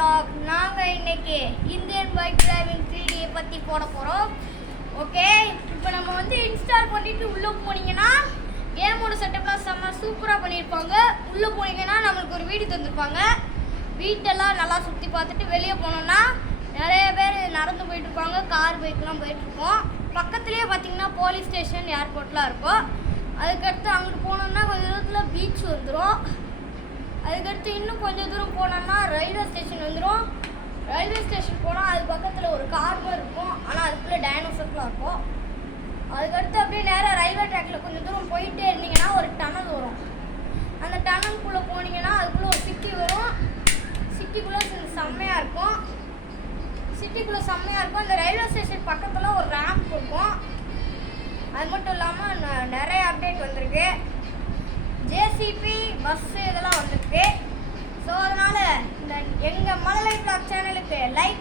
vlog. நாங்கள் இன்னைக்கு Indian bike driving 3D பற்றி போட போகிறோம். ஓகே, இப்போ நம்ம வந்து இன்ஸ்டால் பண்ணிட்டு உள்ளே போனீங்கன்னா கேமோட செட்டப்லாம் செம்ம சூப்பராக பண்ணியிருப்பாங்க. உள்ளே போனீங்கன்னா நம்மளுக்கு ஒரு வீடு தந்துருப்பாங்க. வீட்டெல்லாம் நல்லா சுற்றி பார்த்துட்டு வெளியே போனோம்னா நிறைய பேர் நடந்து போயிட்டுருப்பாங்க, கார் பைக்லாம் போயிட்டுருக்கோம். பக்கத்துலேயே பார்த்தீங்கன்னா போலீஸ் ஸ்டேஷன், ஏர்போர்ட்லாம் இருக்கும். அதுக்கடுத்து அங்கிட்டு போனோம்னா கொஞ்சம் தூரத்தில் பீச் வந்துடும். அதுக்கடுத்து இன்னும் கொஞ்சம் தூரம் போனோம்னா ரயில்வே ஸ்டேஷன் வந்துடும். ரயில்வே ஸ்டேஷன் போனால் அது பக்கத்தில் ஒரு கார்பர் இருக்கும், ஆனால் அதுக்குள்ளே டைனோசர்லாம் இருக்கும். அதுக்கடுத்து அப்படியே நேராக ரயில்வே ட்ராக்கில் கொஞ்சம் தூரம் போயிட்டே இருந்தீங்கன்னா ஒரு டனல் வரும். அந்த டனலுக்குள்ளே போனீங்கன்னா அதுக்குள்ளே ஒரு சிட்டி வரும். சிட்டிக்குள்ளே செம்மையாக இருக்கும். அந்த ரயில்வே ஸ்டேஷன் பக்கத்தில் ஒரு ரேம்ப் இருக்கும். அது மட்டும் இல்லாமல் நிறைய அப்டேட் வந்திருக்கு. ஜேசிபி பஸ்ஸு இதெல்லாம் வந்திருக்கு. ஸோ அதனால் இந்த எங்கள் மழலை vlog சேனலுக்கு லைக்